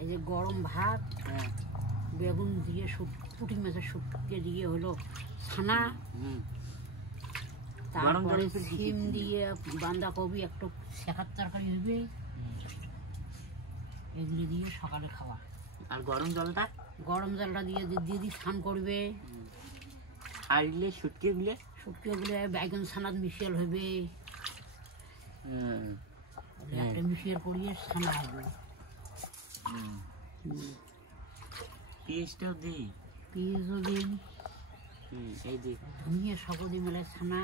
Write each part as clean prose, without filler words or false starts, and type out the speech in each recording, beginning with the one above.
এই যে গরম ভাত, বেগুন দিয়ে পুঁটি মাছের শুটকে দিয়ে হলো ছানা, তারপরে সিম দিয়ে বাঁধাকপি একটু শেখার তরকারি হবে, এগুলো দিয়ে সকালে খাওয়া। আর গরম জলটা দিয়ে দিদি স্নান করবে। আর এগুলো শুটকিগুলো বেগুন ছানাত মিশিয়াল হবে, একটা মিশিয়াল করিয়ে ছানা হবে। পেঁয়াজটাও দিই, পেঁয়াজও দিন, এই যে ধনিয়া শাকও দিই মেলায় ছানা,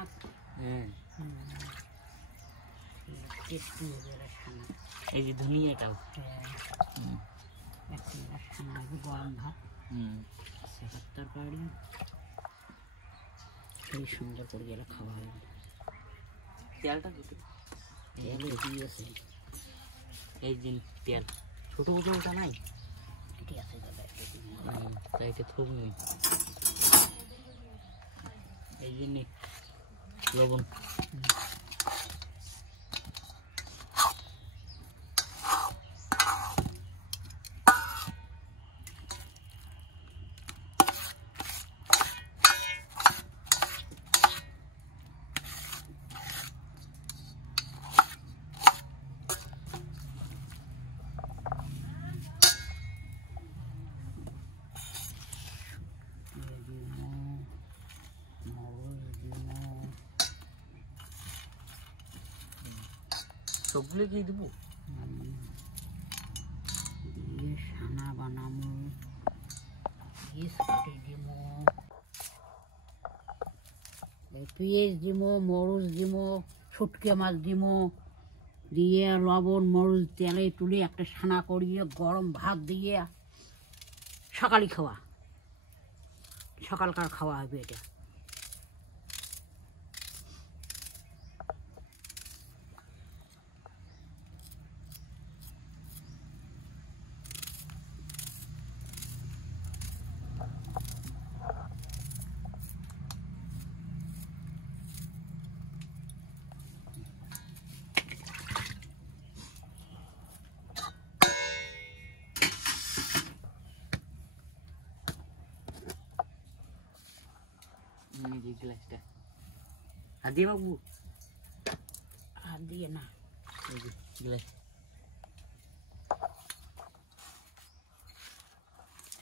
টেস্টি হবে ছানা। এই যে ধনিয়াটাও, ছানা হবে, গরম ভাত, শেখার তরকারি, সেই সুন্দর করে গেলে খাওয়া হবে। তেলটা তেল দিয়েছে, এই যে তেল ছোটো ওটা নাই, এটি আছে দাদা, তাই এটা থুব নেই, এই জন্যে লবণ। সবগুলো কি দেবো দিয়ে ছানা বানাবো, দিমো, পেঁয়াজ দিমো, মরিচ দিমো, শুটকি মাছ দিমো, দিয়ে লবণ মরিচ তেলে তুলে একটা ছানা করিয়ে গরম ভাত দিয়ে সকালে খাওয়া, সকালকার খাওয়া হবে এটা। গ্লাসটা হাত দিয়ে বাবু, হাত দিয়ে না, গ্লাস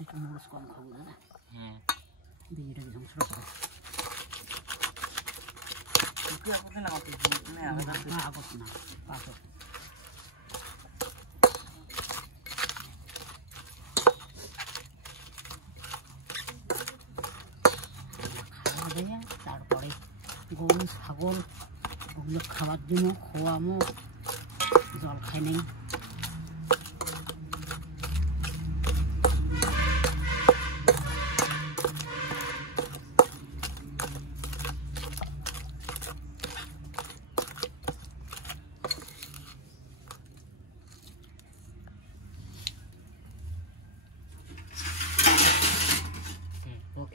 একটু মরিচ কম খাবো দাদা। হ্যাঁ, বিয়েটা কি ধ্বংস করে আগত না পাথর। খাওয়া দেয়া, তারপরে গরু ছাগল ওগুলো খাবার দিমো, খোয়ামো, জল খাই নেই।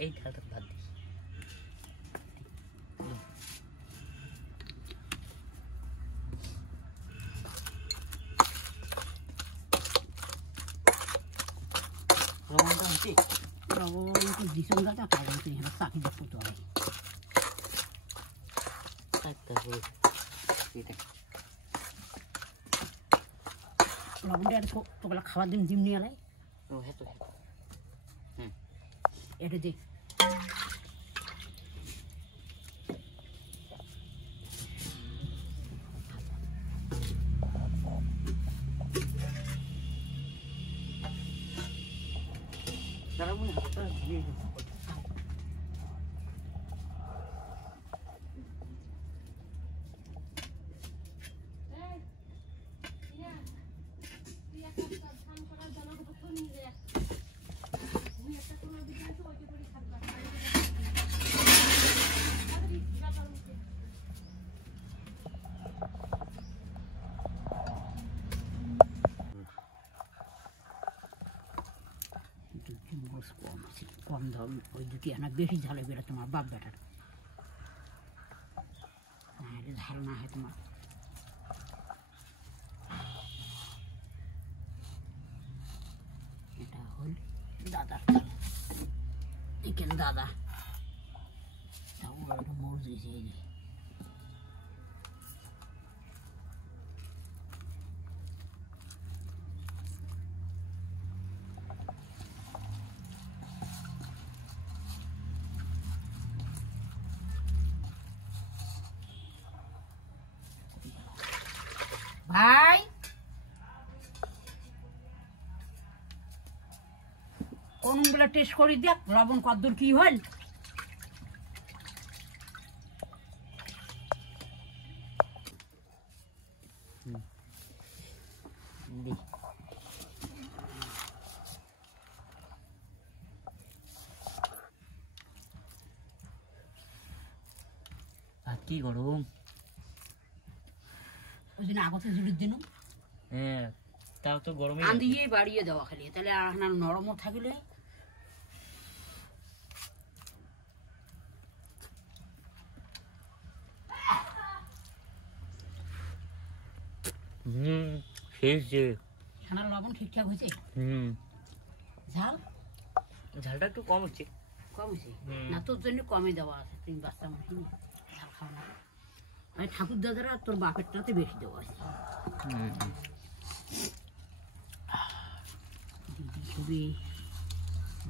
এই ঢালটা ভাত দিস, লবণটা হচ্ছে লবণ একটু দিছুন দাদা, কারণ তুই এখানে চাকি দেখতে তো হয়। লবণটা আর তোগুলা খাবার দিন ডিম নিয়ে এলাই, এটা দে। কম ধর, ওই দুটি আনা বেশি ঝালে বেড়ে তোমার বাপ বেটার, নাহলে ঝাল না হয় তোমার। চিকেন দাদা মরুচ দিয়েছি এই যে ভাই কোনগুলো টেস্ট করি দেখ লবণ কদ্দূর কি হল কি গরম ওই জন্য আগতে জুড়ির দিন হ্যাঁ তাও তো গরমে আন্দিয়ে বাড়িয়ে দেওয়া খালি তাহলে আর না নরমও থাকলে শেষ যে ছানার লবণ ঠিকঠাক হয়েছে ঝাল ঝালটা একটু কম হচ্ছে কম হয়েছে না তোর জন্য কমে দেওয়া আছে তুমি বাচ্চা মানুষ ঝাল খাও না আর ঠাকুর দাদারা তোর বাপেরটাতে বেশি দেওয়া আছে দিদি খাবে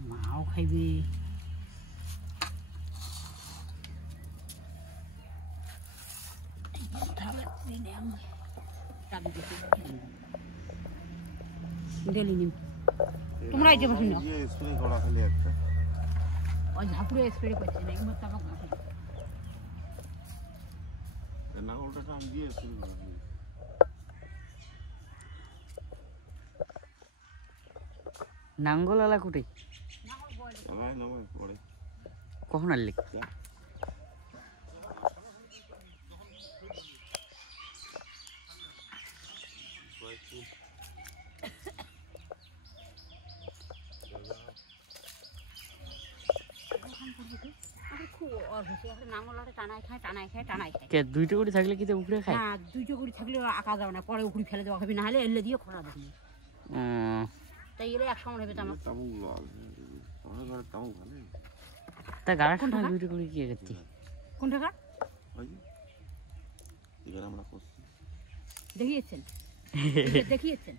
মাও খাইবে তোমরা এই যে বসে নাও স্প্রে করা খালি একটা ওই ঝাঁকুড়ে স্প্রে করছে না এগুলো টাকা না ওটা টান দিয়ে স্প্রে করা নাঙ্গল আলা কুটে নামায় নামায় পড়ে কখন আনলি দুইটা করে থাকলে কি উপরে খায় হ্যাঁ দুইটা করে থাকলে আঁকা যাবে না পরে উপরে ফেলে দেওয়া হবে না হলে এলে দিয়ে খোলা দেবে তাই এলে এক সময় হবে তো আমার তা গাড়া কোনটা দুইটা করে কি করতে কোনটা গাড় আমরা করছি দেখিয়েছেন দেখিয়েছেন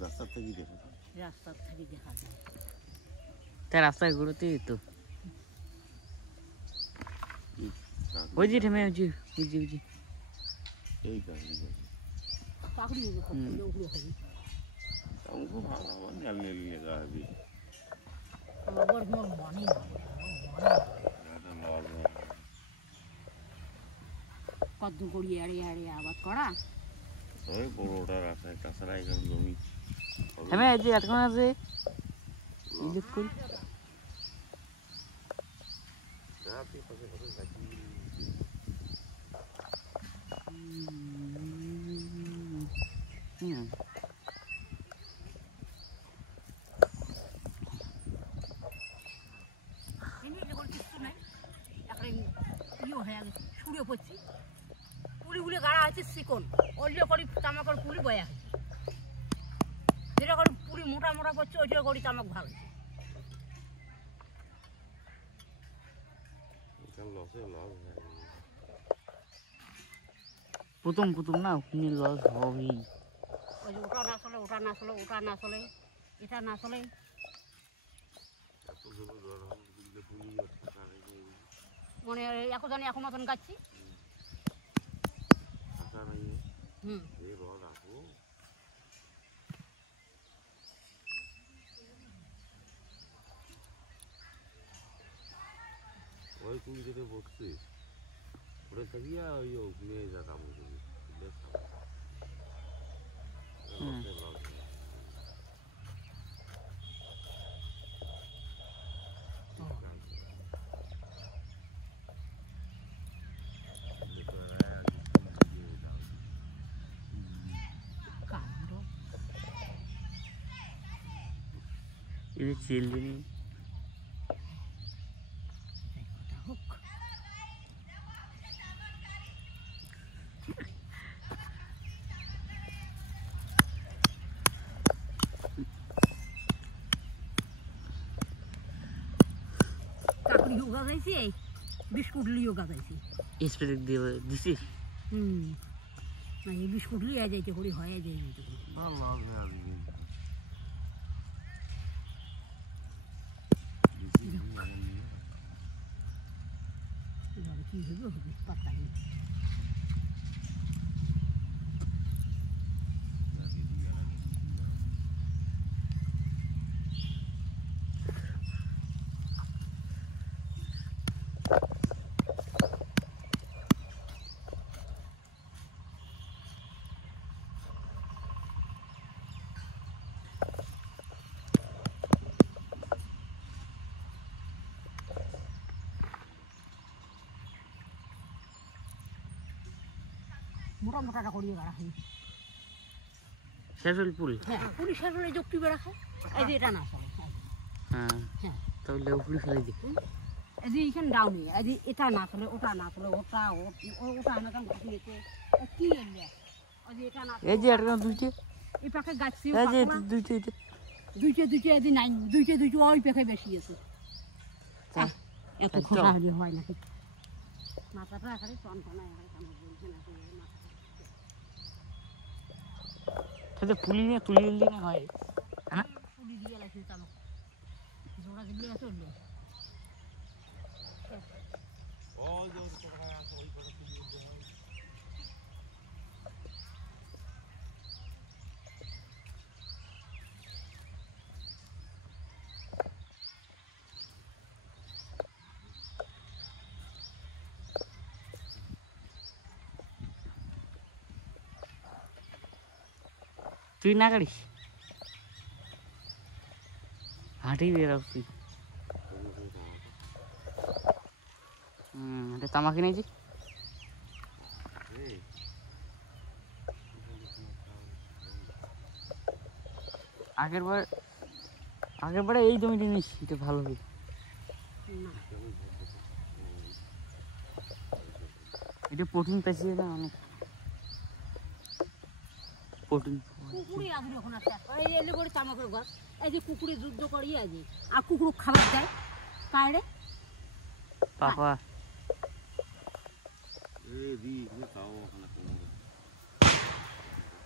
রাস্তার থেকে দেখা রাস্তার থেকে দেখা যায় তাই রাস্তায় ঘুরতেই তো ওই যে থেমে বুঝি বুঝি বুঝি এই কাহিনী কাকুরি ওগুলো হবে তাও ভালো জাল নিয়ে যাবি আমার মোর মনে কত করি আড়ে আড়ে আবাদ করা ওই বড়টা রাস্তায় তাছাড়া এখানে জমি থেমে এই যে এতক্ষণ আছে ইলেট করি রাতে পাশে পাশে থাকি ছুড়ে পড়ছি পুলিগুলি গাড়া হচ্ছে চিকন ওইটা করি তামাকের পুলি বয়া হয়েছে যেটা করে পুলি মোটা মোটা করছে ওইটা করি তামাক ভালো প্রথম প্রথম না ওখানে লস হবেই ওই যে ওটা না চলে ওটা না চলে ওটা না চলে এটা না চলে মানে এখন জানি এখন মতন গাচ্ছি ওই তুমি যেতে বসছিস ওটা থাকিয়া ওই ওখানে যা কাম করবি এদের চিলড্রেন কাকুরিও গাজাইছি, বিস্কুট লিও গাজাইছি। স্প্রে দিয়ে দিছিস? না এই বিস্কুট লিয়ে যাইতে করি হয়ে যাই ভালো হবে আমি কিন্তু। এবার কি হবে হবে পাত্তা নেই। মোটা মোটাটা করিয়ে গাড়া হয়। শেরফুল ফুল? হ্যাঁ পুরি শেরফুলে যুক্তি বেড়া খায়। এই যে এটা না চলে। হ্যাঁ হ্যাঁ তাহলে উপরে ফেলে দি। এই যে এখানে ডাউনি, এই যে এটা না চলে ওটা না চলে, ওটা না কারণ ঘাটিয়েছে কি এলে ওই যে এটা না এই যে একটা দুইটে, এই পাখে গাছছি এই যে দুইটে দুইটে এই যে নাই দুইটে ওই পাখে বেশি আছে। এত খোসা হলে হয় না মাথাটা এখানে টন টনা এখানে কামড় বলছে না তাহলে পুলি নিয়ে তুলিয়ে দিলে না হয়? হ্যাঁ পুলি দিয়ে লাগছে চালক জোড়া দিলে আছে ওগুলো তুই না কাটিস? হাঁটি দিয়ে রাখ তুই। এটা তামা কিনেছি। আগের বারে এই জমিটা নিস, এটা ভালো হবে। এটা প্রোটিন পেয়েছে না অনেক প্রোটিন। কুকুরে আগুন এখন আছে এই এলে করে তামাকের গাছ, এই যে কুকুরে যুদ্ধ করিয়ে আছে আর কুকুর খাবার দেয় কারে পাপা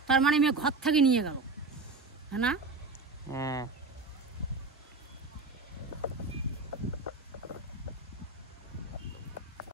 তার মানে মেয়ে ঘর থেকে নিয়ে গেল, হ্যাঁ না? হ্যাঁ